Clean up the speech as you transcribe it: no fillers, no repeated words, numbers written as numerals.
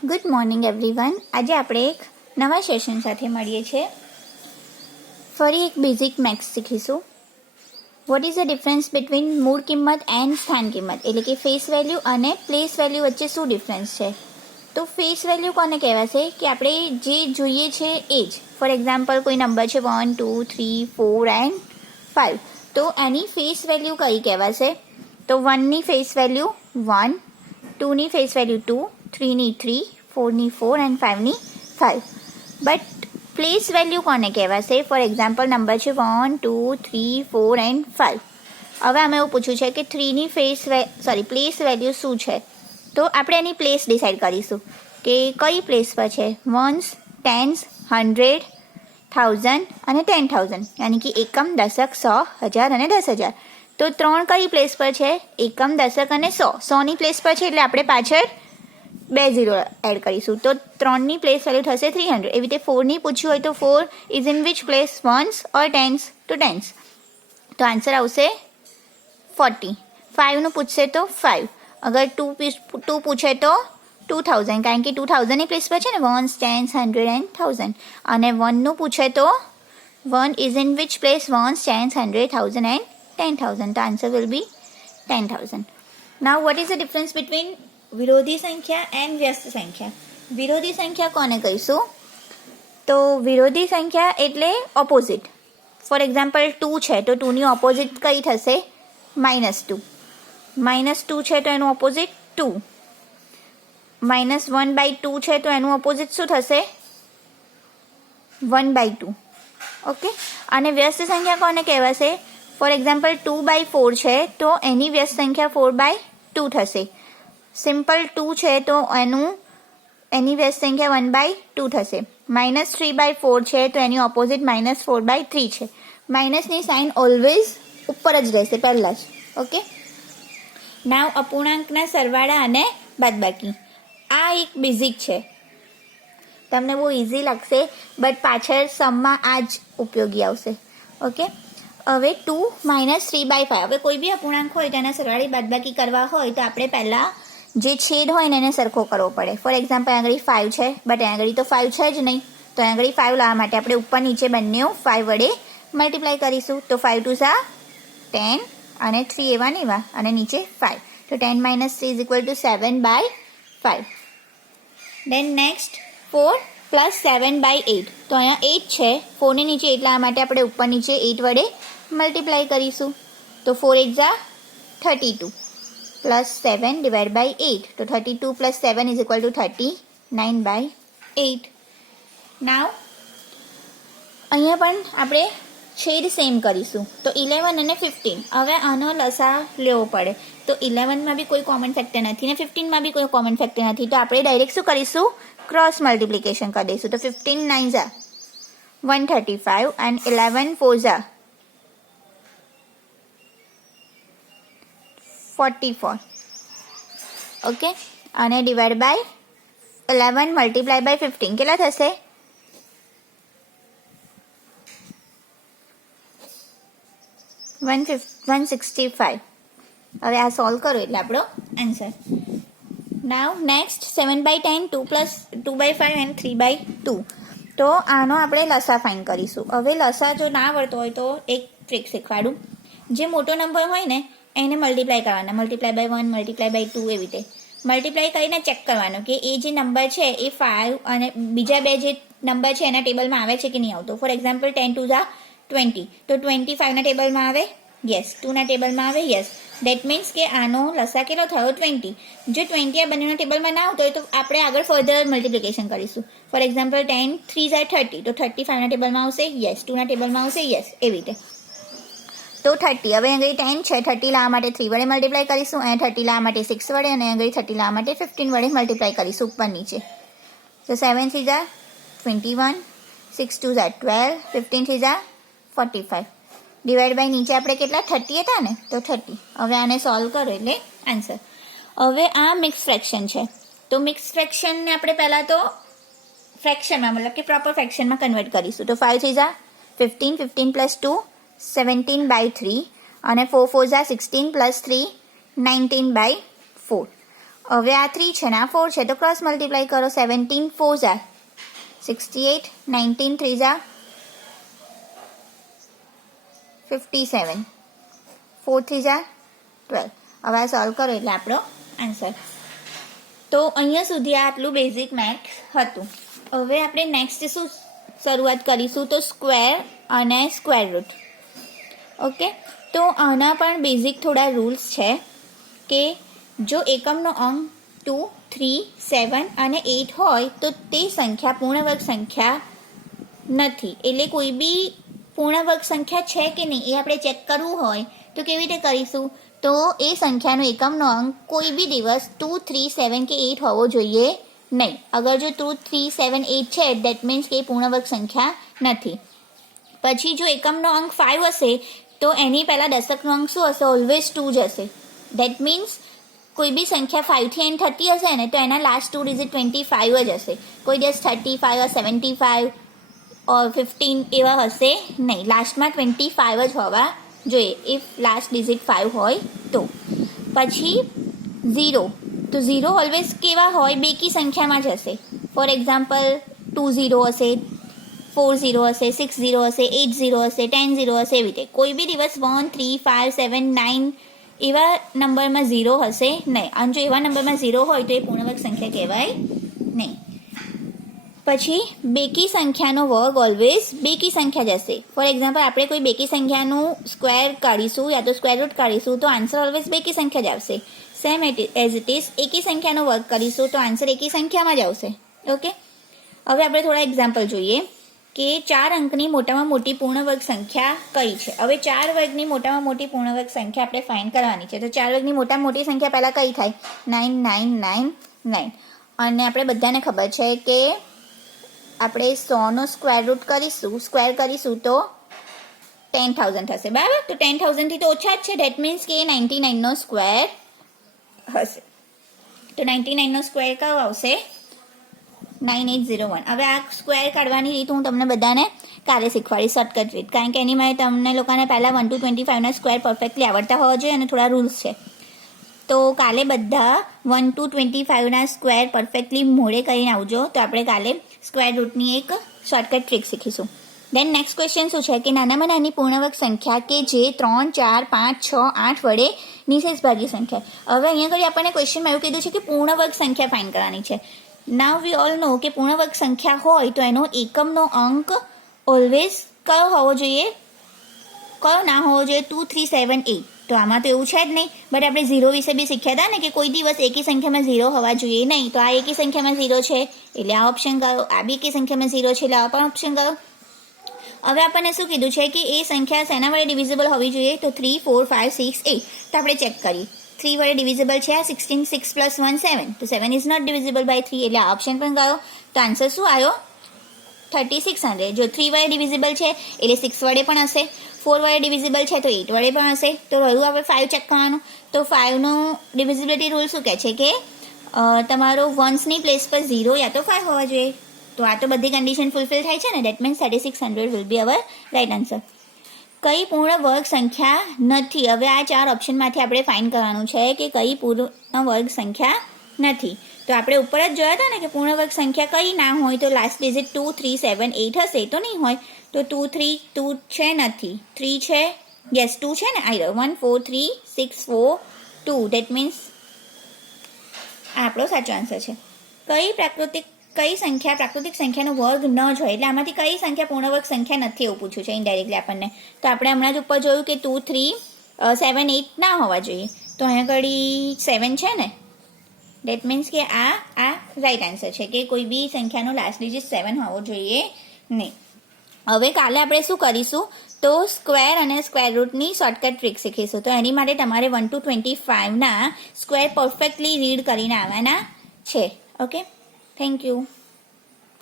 Good morning everyone. આજે આપણે એક નવા સેશન સાથે મળીએ છીએ. ફરી એક બેઝિક મેથ્સ શીખીશું. Vote is the difference between મૂળ કિંમત એન્ડ સ્થાન કિંમત, એટલે કે ફેસ વેલ્યુ અને પ્લેસ વેલ્યુ વચ્ચે શું ડિફરન્સ છે? તો ફેસ વેલ્યુ કોને કહેવાશે કે આપણે જે જોઈએ છે એ જ. ફોર એક્ઝામ્પલ કોઈ નંબર છે 1, 2, 3, 4 એન્ડ 5, તો એની ફેસ વેલ્યુ કઈ કહેવાશે? તો 1ની ફેસ વેલ્યુ 1, 2ની ફેસ વેલ્યુ 2, 3ની 3, 4ની 4 એન્ડ 5ની 5. બટ પ્લેસ વેલ્યુ કોને કહેવાશે? ફોર એક્ઝામ્પલ નંબર છે 1, 2, 3, 4 એન્ડ 5. હવે અમે એવું પૂછ્યું છે કે 3ની પ્લેસ વેલ્યુ શું છે? તો આપણે એની પ્લેસ ડિસાઇડ કરીશું કે કઈ પ્લેસ પર છે. વન્સ, ટેન્સ, 100, 1000 અને 10,000, યાની કે એકમ, દશક, 100, 1000 અને 10,000. તો 3 કઈ પ્લેસ પર છે? એકમ, દશક અને 100. 100ની પ્લેસ પર છે એટલે આપણે પાછળ 2 0 એડ કરીશું, તો 3ની પ્લેસ વેલ્યુ થશે 300. એવી રીતે 4ની પૂછ્યું હોય તો 4 is in which place? Ones or tens? તો ટેન્સ, તો આન્સર આવશે 40. 5નું પૂછશે તો 5. અગર 2 પૂછે તો 2000, કારણ કે 2000ની પ્લેસ પર છે ને, વન્સ, ટેન્સ, 100 એન્ડ 1000. અને 1નું પૂછે તો 1 is in which place? Ones, tens, 100, 1000 and 10,000. તો answer will be 10,000. Now what is the difference between વિરોધી સંખ્યા એન્ડ વ્યસ્ત સંખ્યા? વિરોધી સંખ્યા કોને કહીશું? તો વિરોધી સંખ્યા એટલે ઓપોઝિટ. ફોર એક્ઝામ્પલ 2 છે તો 2ની ઓપોઝિટ કઈ થશે? -2. -2 છે તો એનું ઓપોઝિટ 2. -1/2 છે તો એનું ઓપોઝિટ શું થશે? 1/2. ઓકે. અને વ્યસ્ત સંખ્યા કોને કહેવાશે? ફોર એક્ઝામ્પલ 2/4 છે તો એની વ્યસ્ત સંખ્યા 4/2 થશે. સિમ્પલ 2 છે તો એની વ્યસ્ત સંખ્યા 1/2 થશે. -3/4 છે તો એની ઓપોઝિટ -4/3 છે. માઇનસની સાઇન ઓલવેઝ ઉપર જ રહેશે પહેલાં જ. ઓકે. નાવ અપૂર્ણાંકના સરવાળા અને બાદબાકી. આ એક બેઝિક છે, તમને બહુ ઇઝી લાગશે, બટ પાછળ સમમાં આ જ ઉપયોગી આવશે. ઓકે. હવે 2 - 3/5. હવે કોઈ બી અપૂર્ણાંક હોય તેના સરવાળે બાદબાકી કરવા હોય તો આપણે પહેલાં જે છેદ હોય ને એને સરખો કરવો પડે. ફોર એક્ઝામ્પલ આગળ 5 છે, બટ આગળ તો 5 છે જ નહીં, તો આગળ 5 લાવવા માટે આપણે ઉપર નીચે બંને 5 વડે મલ્ટીપ્લાય કરીશું. તો 5 2 10 અને 3 એવા ને એવા, અને નીચે 5. તો 10 - 3 = 7/5. દેન નેક્સ્ટ 4 + 7/8. તો અહીંયા 8 છે, 4ની નીચે 8 લાવવા માટે આપણે ઉપર નીચે 8 વડે મલ્ટીપ્લાય કરીશું. તો 4 8 32 + 7 / 8. તો 32 + 7 = 39/8. નાવ અહીંયા પણ આપણે છેદ સેમ કરીશું. તો 11 અને 15. હવે આનો લસા લેવો પડે. તો 11માં બી કોઈ કોમન ફેક્ટર નથી ને 15માં બી કોઈ કોમન ફેક્ટર નથી, તો આપણે ડાયરેક્ટ શું કરીશું? ક્રોસ મલ્ટિપ્લિકેશન કરી દઈશું. તો 15 9 135 and 11 4 44. ઓકે. અને ડિવાઈડ બાય 11 મલ્ટીપ્લાય બાય 15 કેટલા થશે? 165. હવે આ સોલ્વ કરો એટલે આપણો આન્સર. Now next 7/10, 2/5 and 3/2. તો આનો આપણે લસા ફાઇન્ડ કરીશું. હવે લસા જો ના આવડતો હોય તો એક ટ્રીક શીખવાડું. જે મોટો નંબર હોય ને એને મલ્ટીપ્લાય કરવાના, મલ્ટીપ્લાય બાય 1, મલ્ટીપ્લાય બાય 2, એવી રીતે મલ્ટીપ્લાય કરીને ચેક કરવાનું કે એ જે નંબર છે એ 5 અને બીજા બે જે નંબર છે એના ટેબલમાં આવે છે કે નહીં આવતો. For example 10 2 20. તો 25ના ટેબલમાં આવે? યસ. 2ના ટેબલમાં આવે? યસ. દેટ મીન્સ કે આનો લસા કેટલો થયો? 20. જો 20 આ બંનેના ટેબલમાં ના આવતો હોય તો આપણે આગળ ફર્ધર મલ્ટિપ્લિકેશન કરીશું. For example 10 3 30. તો 35ના ટેબલમાં આવશે? યસ. 2ના ટેબલમાં આવશે? યસ. એવી રીતે. તો 30. હવે આગળ 10 છે, 30 લાવવા માટે 3 વડે મલ્ટીપ્લાય કરીશું, અને 30 લાવવા માટે 6 વડે, અને આગળ 30 લાવવા માટે 15 વડે મલ્ટીપ્લાય કરીશું ઉપર નીચે. તો 7 3 21, 6 2 12, 15 3 45. ડિવાઈડ બાય નીચે આપણે કેટલા 30 હતા ને, તો 30. હવે આને સોલ્વ કરો એટલે આન્સર. હવે આ મિક્સ ફ્રેક્શન છે, તો મિક્સ ફ્રેક્શનને આપણે પહેલાં તો ફ્રેક્શનમાં, મતલબ કે પ્રોપર ફ્રેક્શનમાં કન્વર્ટ કરીશું. તો 5 3 15, 15 + 2 17/3, અને 4 4 16 + 3 19/4. હવે આ 3 છે ને આ 4 છે તો ક્રોસ મલ્ટીપ્લાય કરો. 17 4 જા 68, 19 3 જા 57, 4 3 જા 12. હવે આ સોલ્વ કરો એટલે આપણો આન્સર. તો અહીંયા સુધી આટલું બેઝિક મેથ્સ હતું. હવે આપણે નેક્સ્ટ શું શરૂઆત કરીશું તો સ્ક્વેર અને સ્ક્વેર રૂટ. ઓકે, તો આના પણ બેઝિક થોડા રૂલ્સ છે કે જો એકમનો અંક 2, 3, 7 અને 8 હોય તો તે સંખ્યા પૂર્ણવર્ગ સંખ્યા નથી. એટલે કોઈ બી પૂર્ણવર્ગ સંખ્યા છે કે નહીં એ આપણે ચેક કરવું હોય તો કેવી રીતે કરીશું? તો એ સંખ્યાનો એકમનો અંક કોઈ બી દિવસ 2, 3, 7 કે 8 હોવો જોઈએ નહીં. અગર જો 2, 3, 7, 8 છે દેટ મીન્સ કે એ પૂર્ણવર્ગ સંખ્યા નથી. પછી જો એકમનો અંક 5 હશે તો એની પહેલાં દશકનો અંક શું હશે? ઓલવેઝ 2 જ હશે. દેટ મીન્સ કોઈ બી સંખ્યા 5 થી એન્ડ થતી હશે ને તો એના લાસ્ટ 2 ડિજિટ 25 જ હશે. કોઈ દિવસ 35 or 75 or 15 એવા હશે નહીં. લાસ્ટમાં 25 જ હોવા જોઈએ ઇફ લાસ્ટ ડિજિટ 5 હોય તો. પછી 0, તો 0 ઓલવેઝ કેવા હોય? બેકી સંખ્યામાં જ હશે. ફોર એક્ઝામ્પલ 2 0 હશે, 4 0 હશે, 6 0 હશે, 8 0 હશે, 10 0 હશે, એવી રીતે. કોઈ બી દિવસ 1, 3, 5, 7, 9 એવા નંબરમાં 0 હશે નહીં. અને જો એવા નંબરમાં 0 હોય તો એ પૂર્ણવર્ગ સંખ્યા કહેવાય નહીં. પછી બેકી સંખ્યાનો વર્ગ ઓલવેઝ બેકી સંખ્યા જ હશે. ફોર એક્ઝામ્પલ આપણે કોઈ બેકી સંખ્યાનું સ્ક્વેર કાઢીશું યા તો સ્ક્વેર રૂટ કાઢીશું તો આન્સર ઓલવેઝ બેકી સંખ્યા જ આવશે. સેમ એઝ ઇટ ઇઝ એકી સંખ્યાનો વર્ગ કરીશું તો આન્સર એકી સંખ્યામાં જ આવશે. ઓકે, હવે આપણે થોડા એક્ઝામ્પલ જોઈએ કે 4 અંકની મોટામાં મોટી પૂર્ણવર્ગ સંખ્યા કઈ છે. હવે 4 વર્ગની મોટામાં મોટી પૂર્ણવર્ગ સંખ્યા આપણે ફાઇન્ડ કરવાની છે. તો 4 વર્ગની મોટામાં મોટી સંખ્યા પહેલાં કઈ થાય? 9 9 9 9. અને આપણે બધાને ખબર છે કે આપણે 100નો સ્ક્વેર રૂટ સ્ક્વેર કરીશું તો 10,000 થશે. બરાબર, તો 10,000થી તો ઓછા જ છે. ડેટ મીન્સ કે 99નો સ્ક્વેર હશે. તો 99નો સ્ક્વેર કયો આવશે? 9801. હવે આ સ્ક્વેર કાઢવાની રીત હું તમને બધાને કાલે શીખવાડીશ, શોર્ટકટ રીત. કારણ કે એની માટે તમને લોકોને પહેલાં 1 to 25ના સ્ક્વેર પરફેક્ટલી આવડતા હોવા જોઈએ અને થોડા રૂલ્સ છે. તો કાલે બધા 1 to 25ના સ્ક્વેર પરફેક્ટલી મોડે કરીને આવજો. તો આપણે કાલે સ્ક્વેર રૂટની એક શોર્ટકટ ટ્રીક શીખીશું. દેન નેક્સ્ટ ક્વેશ્ચન શું છે કે નાનામાં નાની પૂર્ણવર્ગ સંખ્યા કે જે 3, 4, 5, 6, 8 વડે નિશેષ ભાગી સંખ્યા. હવે અહીંયા આગળ આપણને ક્વેશ્ચનમાં એવું કીધું છે કે પૂર્ણવર્ગ સંખ્યા ફાઇન્ડ કરવાની છે. નાવ વી ઓલ નો કે પૂર્ણવર્ગ સંખ્યા હોય તો એનો એકમનો અંક ઓલવેઝ કયો હોવો જોઈએ, કયો ના હોવો જોઈએ? 2, 3, 7, 8. તો આમાં તો એવું છે જ નહીં. બટ આપણે 0 વિશે બી શીખ્યા હતા ને કે કોઈ દિવસ એકી સંખ્યામાં 0 હોવા જોઈએ નહીં. તો આ એકી સંખ્યામાં 0 છે એટલે આ ઓપ્શન ગયો. આ બી એકી સંખ્યામાં 0 છે એટલે આ પણ ઓપ્શન ગયો. હવે આપણને શું કીધું છે કે એ સંખ્યા શેના વડે ડિવિઝિબલ હોવી જોઈએ? તો 3, 4, 5, 6, 8. તો આપણે ચેક કરીએ. 3 વડે ડિવિઝિબલ છે આ 16, 6 + 1 7. તો 7 ઇઝ નોટ ડિવિઝિબલ બાય 3 એટલે આ ઓપ્શન પણ ગયો. તો આન્સર શું આવ્યો? 3600. જો 3 વડે ડિવિઝિબલ છે એટલે 6 વડે પણ હશે. 4 વડે ડિવિઝિબલ છે તો 8 વડે પણ હશે. તો રહ્યું આપણે 5 ચેક કરવાનું. તો 5નો ડિવિઝિબિલિટી રૂલ શું કહે છે કે તમારો વન્સની પ્લેસ પર 0 યા તો 5 હોવા જોઈએ. તો આ તો બધી કન્ડિશન ફૂલફિલ થાય છે ને. That means 3600 will be our right answer. કઈ પૂર્ણ વર્ગ સંખ્યા નથી? હવે આ 4 ઓપ્શનમાંથી આપણે ફાઇન્ડ કરવાનું છે કે કઈ પૂર્ણ વર્ગ સંખ્યા નથી. તો આપણે ઉપર જ જોયા હતા ને કે પૂર્ણ વર્ગ સંખ્યા કઈ ના હોય તો લાસ્ટ ડિજિટ 2, 3, 7, 8 હશે. તો નહીં હોય. તો 2, 3, 2 છે નથી. 3 છે, યસ 2 છે ને. આઈ 1, 4, 3, 6, 4, 2. દેટ મીન્સ આ આપણો સાચો આન્સર છે. કઈ સંખ્યા પ્રાકૃતિક સંખ્યાનો વર્ગ ન જ હોય? એટલે આમાંથી કઈ સંખ્યા પૂર્ણવર્ગ સંખ્યા નથી એવું પૂછ્યું છે ઇનડાયરેક્ટલી આપણને. તો આપણે હમણાં જ ઉપર જોયું કે 2, 3, 7, 8 ના હોવા જોઈએ. તો અહીંયા આગળ 7 છે ને. દેટ મીન્સ કે આ રાઈટ આન્સર છે કે કોઈ બી સંખ્યાનો લાસ્ટ ડિજિટ 7 હોવો જોઈએ નહીં. હવે કાલે આપણે શું કરીશું તો સ્ક્વેર અને સ્ક્વેર રૂટની શોર્ટકટ ટ્રીક શીખીશું. તો એની માટે તમારે 1 to 25ના સ્ક્વેર પરફેક્ટલી રીડ કરીને આવવાના છે. Okay, thank you.